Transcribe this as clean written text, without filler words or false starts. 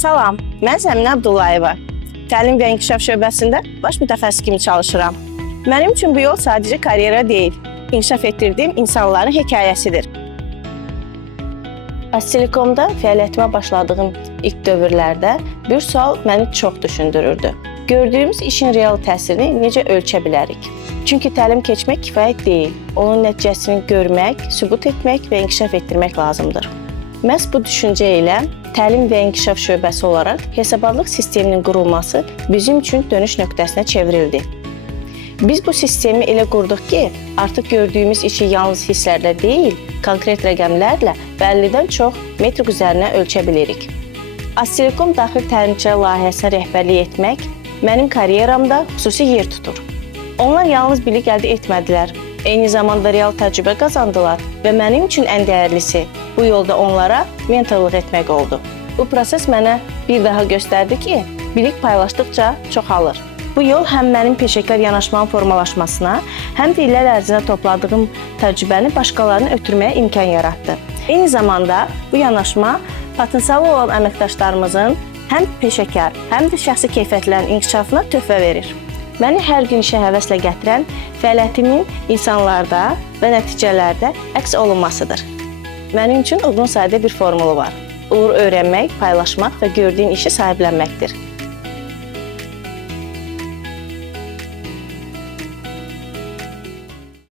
Salam, mən Zəminə Abdullayeva. Təlim və İnkişaf şöbəsində baş mütəxəssis kimi çalışıram. Mənim üçün bu yol sadəcə karyera deyil, inkişaf etdirdiyim insanların hekayəsidir. Aztelekomda fəaliyyətimə başladığım ilk dövrlərdə bir sual məni çox düşündürürdü. Gördüyümüz işin real təsirini necə ölçə bilərik? Çünki təlim keçmək kifayət deyil, onun nəticəsini görmək, sübut etmək və inkişaf etdirmək lazımdır. Məhz bu düşüncə ilə Təlim və İnkişaf şöbəsi olaraq hesabatlıq sisteminin qurulması bizim üçün dönüş nöqtəsinə çevrildi. Biz bu sistemi elə qurduq ki, artıq gördüyümüz işi yalnız hisslərlə deyil, konkret rəqəmlərlə və 50-dən çox metrik üzərinə ölçə bilirik. Aztelekom daxil təlimçilər layihəsinə rəhbərlik etmək mənim karyeramda xüsusi yer tutur. Onlar yalnız bilik əldə etmədilər, eyni zamanda real təcrübə qazandılar və mənim üçün ən dəyərlisi bu yolda onlara mentorluq etmək oldu. Bu proses mənə bir daha göstərdi ki, bilik paylaşdıqca çoxalır. Bu yol həm mənim peşəkar yanaşmanın formalaşmasına, həm də illər ərzində topladığım təcrübəni başqalarına ötürməyə imkan yaratdı. Eyni zamanda bu yanaşma potensialı olan əməkdaşlarımızın həm peşəkar, həm də şəxsi keyfiyyətlərin inkişafına töhfə verir. Məni hər gün işə həvəslə gətirən fəaliyyətimin insanlarda və nəticələrdə əks olunmasıdır. Mənim üçün uzun sadə bir formulu var. Uğur öyrənmək, paylaşmaq və gördüyün işi sahiblənməkdir.